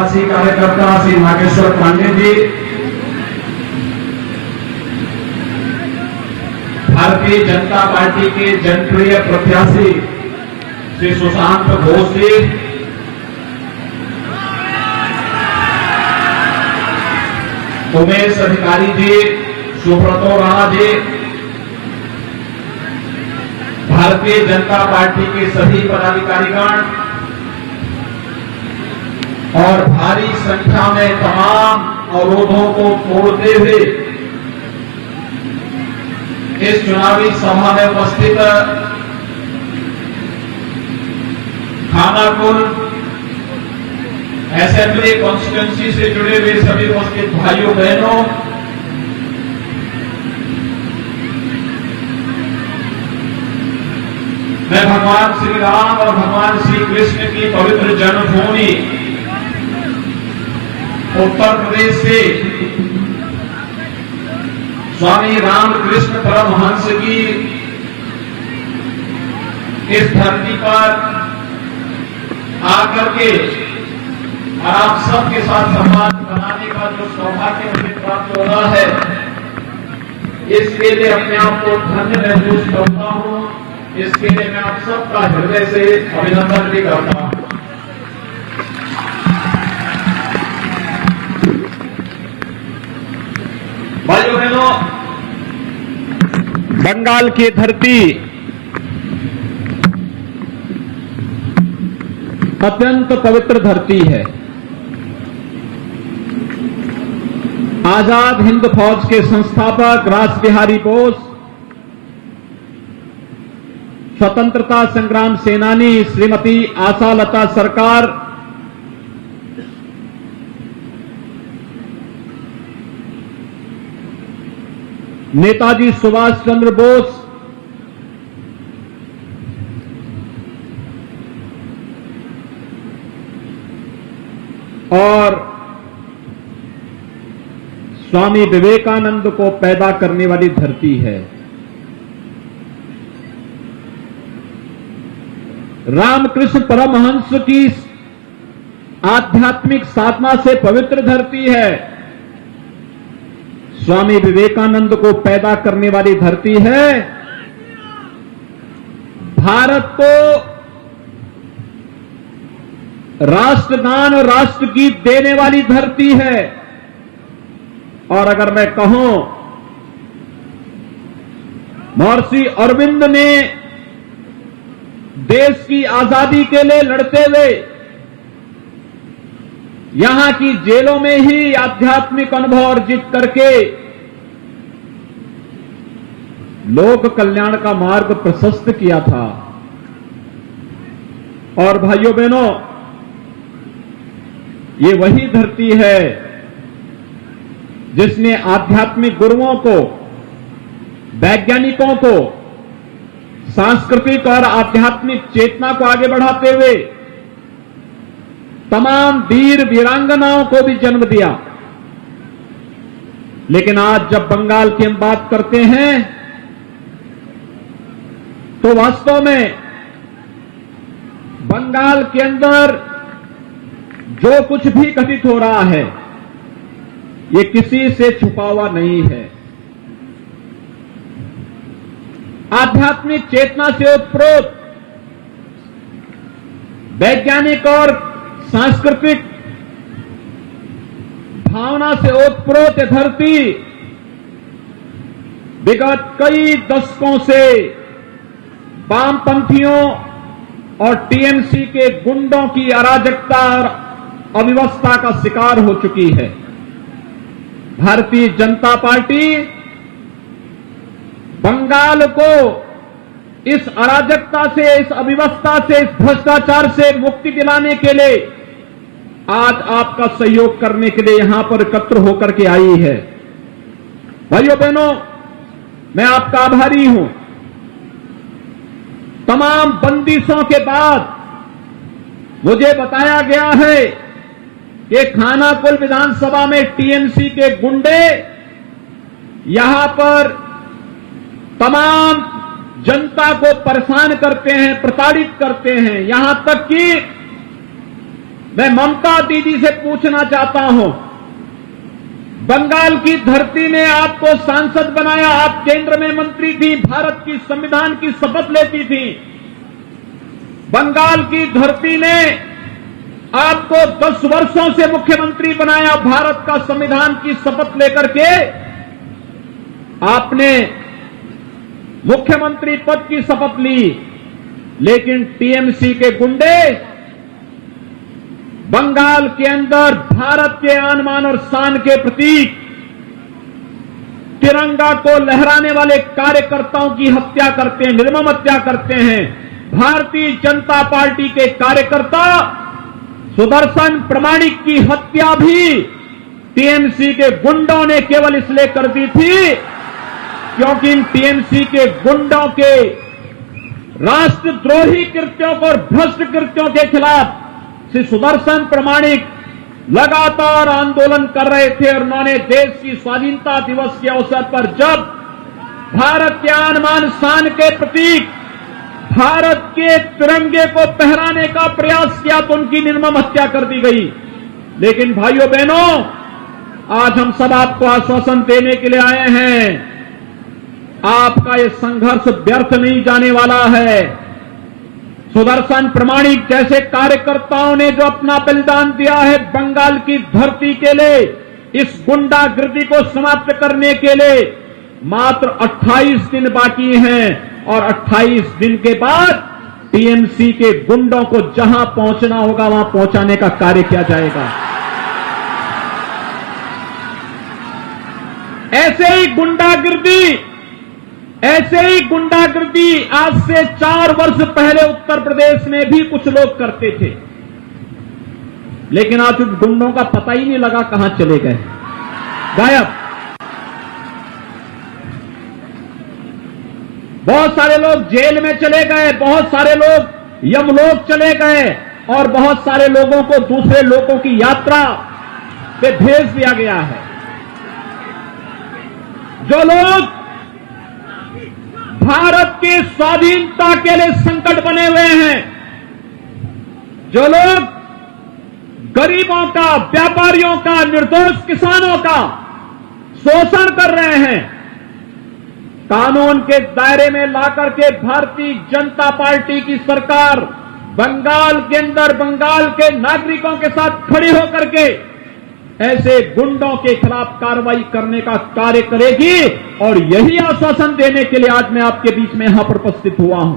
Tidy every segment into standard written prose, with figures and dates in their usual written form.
प्रवासी कार्यकर्ता श्री नागेश्वर पांडे जी, भारतीय जनता पार्टी के जनप्रिय प्रत्याशी श्री सुशांत घोष जी, उमेश अधिकारी जी, सुब्रतो राणा जी, भारतीय जनता पार्टी के सभी पदाधिकारीगण और भारी संख्या में तमाम अवरोधों को तोड़ते हुए इस चुनावी सभा में उपस्थित खानाकुल असेंबली कॉन्स्टिट्यूंसी से जुड़े हुए सभी उपस्थित भाइयों बहनों, मैं भगवान श्री राम और भगवान श्री कृष्ण की पवित्र जन्मभूमि उत्तर प्रदेश से स्वामी रामकृष्ण परमहंस की इस धरती पर आकर के और आप सबके साथ समाज बनाने का जो सौभाग्य मुझे प्राप्त हो रहा है, इसके लिए अपने आप को धन्य महसूस करता हूं। इसके लिए मैं आप सबका हृदय से अभिनंदन भी करता हूं। भाइयों बहनों, बंगाल की धरती अत्यंत पवित्र धरती है। आजाद हिंद फौज के संस्थापक रासबिहारी बोस, स्वतंत्रता संग्राम सेनानी श्रीमती आशालता सरकार, नेताजी सुभाष चंद्र बोस, और स्वामी विवेकानंद को पैदा करने वाली धरती है। रामकृष्ण परमहंस की आध्यात्मिक साधना से पवित्र धरती है। स्वामी विवेकानंद को पैदा करने वाली धरती है। भारत को राष्ट्रगान और राष्ट्रगीत देने वाली धरती है। और अगर मैं कहूं, महर्षि अरविंद ने देश की आजादी के लिए लड़ते हुए यहां की जेलों में ही आध्यात्मिक अनुभव अर्जित करके लोक कल्याण का मार्ग प्रशस्त किया था। और भाइयों बहनों, ये वही धरती है जिसने आध्यात्मिक गुरुओं को, वैज्ञानिकों को, सांस्कृतिक और आध्यात्मिक चेतना को आगे बढ़ाते हुए तमाम वीर वीरांगनाओं को भी जन्म दिया। लेकिन आज जब बंगाल की हम बात करते हैं तो वास्तव में बंगाल के अंदर जो कुछ भी घटित हो रहा है, ये किसी से छुपा हुआ नहीं है। आध्यात्मिक चेतना से उत्प्रोत, वैज्ञानिक और सांस्कृतिक भावना से ओतप्रोत ये धरती विगत कई दशकों से वामपंथियों और टीएमसी के गुंडों की अराजकता और अव्यवस्था का शिकार हो चुकी है। भारतीय जनता पार्टी बंगाल को इस अराजकता से, इस अव्यवस्था से, इस भ्रष्टाचार से मुक्ति दिलाने के लिए आज आपका सहयोग करने के लिए यहां पर एकत्र होकर के आई है। भाइयों बहनों, मैं आपका आभारी हूं। तमाम बंदिशों के बाद मुझे बताया गया है कि खानाकुल विधानसभा में टीएमसी के गुंडे यहां पर तमाम जनता को परेशान करते हैं, प्रताड़ित करते हैं। यहां तक कि मैं ममता दीदी से पूछना चाहता हूं, बंगाल की धरती ने आपको सांसद बनाया, आप केंद्र में मंत्री थी, भारत की संविधान की शपथ लेती थी। बंगाल की धरती ने आपको 10 वर्षों से मुख्यमंत्री बनाया, भारत का संविधान की शपथ लेकर के आपने मुख्यमंत्री पद की शपथ ली। लेकिन टीएमसी के गुंडे बंगाल के अंदर भारत के आन बान और शान के प्रतीक तिरंगा को लहराने वाले कार्यकर्ताओं की हत्या करते हैं, निर्मम हत्या करते हैं। भारतीय जनता पार्टी के कार्यकर्ता सुदर्शन प्रमाणिक की हत्या भी टीएमसी के गुंडों ने केवल इसलिए कर दी थी क्योंकि इन टीएमसी के गुंडों के राष्ट्रद्रोही कृत्यों और भ्रष्ट कृत्यों के खिलाफ श्री सुदर्शन प्रमाणिक लगातार आंदोलन कर रहे थे। और उन्होंने देश की स्वाधीनता दिवस के अवसर पर जब भारत के आन बान शान के प्रतीक भारत के तिरंगे को फहराने का प्रयास किया तो उनकी निर्मम हत्या कर दी गई। लेकिन भाइयों बहनों, आज हम सब आपको आश्वासन देने के लिए आए हैं, आपका ये संघर्ष व्यर्थ नहीं जाने वाला है। सुदर्शन प्रमाणिक जैसे कार्यकर्ताओं ने जो अपना बलिदान दिया है बंगाल की धरती के लिए, इस गुंडागिर्दी को समाप्त करने के लिए मात्र 28 दिन बाकी हैं और 28 दिन के बाद टीएमसी के गुंडों को जहां पहुंचना होगा वहां पहुंचाने का कार्य किया जाएगा। ऐसे ही गुंडागिर्दी आज से 4 वर्ष पहले उत्तर प्रदेश में भी कुछ लोग करते थे, लेकिन आज उन गुंडों का पता ही नहीं लगा कहां चले गए, गायब। बहुत सारे लोग जेल में चले गए, बहुत सारे लोग यमलोक चले गए और बहुत सारे लोगों को दूसरे लोगों की यात्रा पे भेज दिया गया है। जो लोग भारत की स्वाधीनता के लिए संकट बने हुए हैं, जो लोग गरीबों का, व्यापारियों का, निर्दोष किसानों का शोषण कर रहे हैं, कानून के दायरे में लाकर के भारतीय जनता पार्टी की सरकार बंगाल के अंदर बंगाल के नागरिकों के साथ खड़ी होकर के ऐसे गुंडों के खिलाफ कार्रवाई करने का कार्य करेगी। और यही आश्वासन देने के लिए आज मैं आपके बीच में यहां पर उपस्थित हुआ हूं।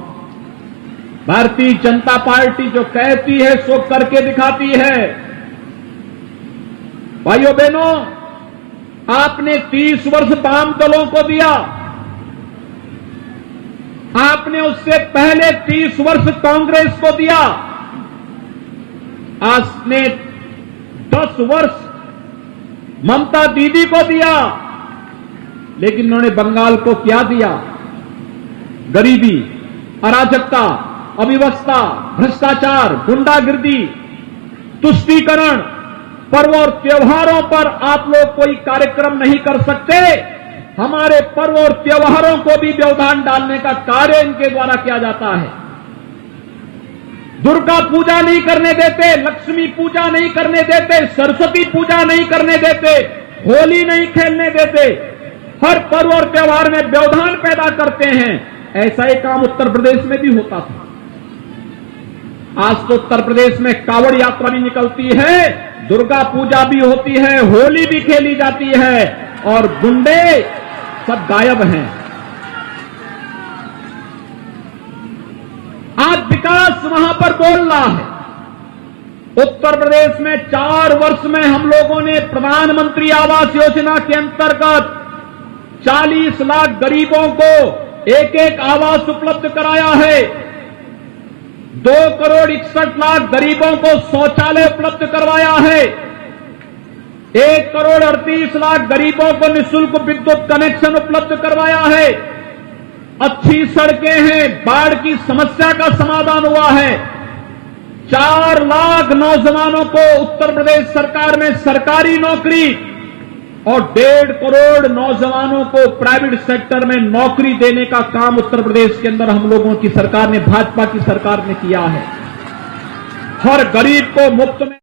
भारतीय जनता पार्टी जो कहती है सो करके दिखाती है। भाइयों बहनों, आपने 30 वर्ष वाम दलों को दिया, आपने उससे पहले 30 वर्ष कांग्रेस को दिया, आपने 10 वर्ष ममता दीदी को दिया, लेकिन उन्होंने बंगाल को क्या दिया? गरीबी, अराजकता, अव्यवस्था, भ्रष्टाचार, गुंडागिर्दी, तुष्टीकरण। पर्व और त्योहारों पर आप लोग कोई कार्यक्रम नहीं कर सकते, हमारे पर्व और त्योहारों को भी व्यवधान डालने का कार्य इनके द्वारा किया जाता है। दुर्गा पूजा नहीं करने देते, लक्ष्मी पूजा नहीं करने देते, सरस्वती पूजा नहीं करने देते, होली नहीं खेलने देते, हर पर्व और त्योहार में व्यवधान पैदा करते हैं। ऐसा ही काम उत्तर प्रदेश में भी होता था। आज तो उत्तर प्रदेश में कावड़ यात्रा भी निकलती है, दुर्गा पूजा भी होती है, होली भी खेली जाती है और गुंडे सब गायब हैं। आज विकास वहां पर बोल रहा है। उत्तर प्रदेश में 4 वर्ष में हम लोगों ने प्रधानमंत्री आवास योजना के अंतर्गत 40 लाख गरीबों को एक आवास उपलब्ध कराया है। 2 करोड़ 61 लाख गरीबों को शौचालय उपलब्ध करवाया है। 1 करोड़ 38 लाख गरीबों को निःशुल्क विद्युत कनेक्शन उपलब्ध करवाया है। अच्छी सड़कें हैं, बाढ़ की समस्या का समाधान हुआ है। 4 लाख नौजवानों को उत्तर प्रदेश सरकार में सरकारी नौकरी और 1.5 करोड़ नौजवानों को प्राइवेट सेक्टर में नौकरी देने का काम उत्तर प्रदेश के अंदर हम लोगों की सरकार ने, भाजपा की सरकार ने किया है। हर गरीब को मुफ्त में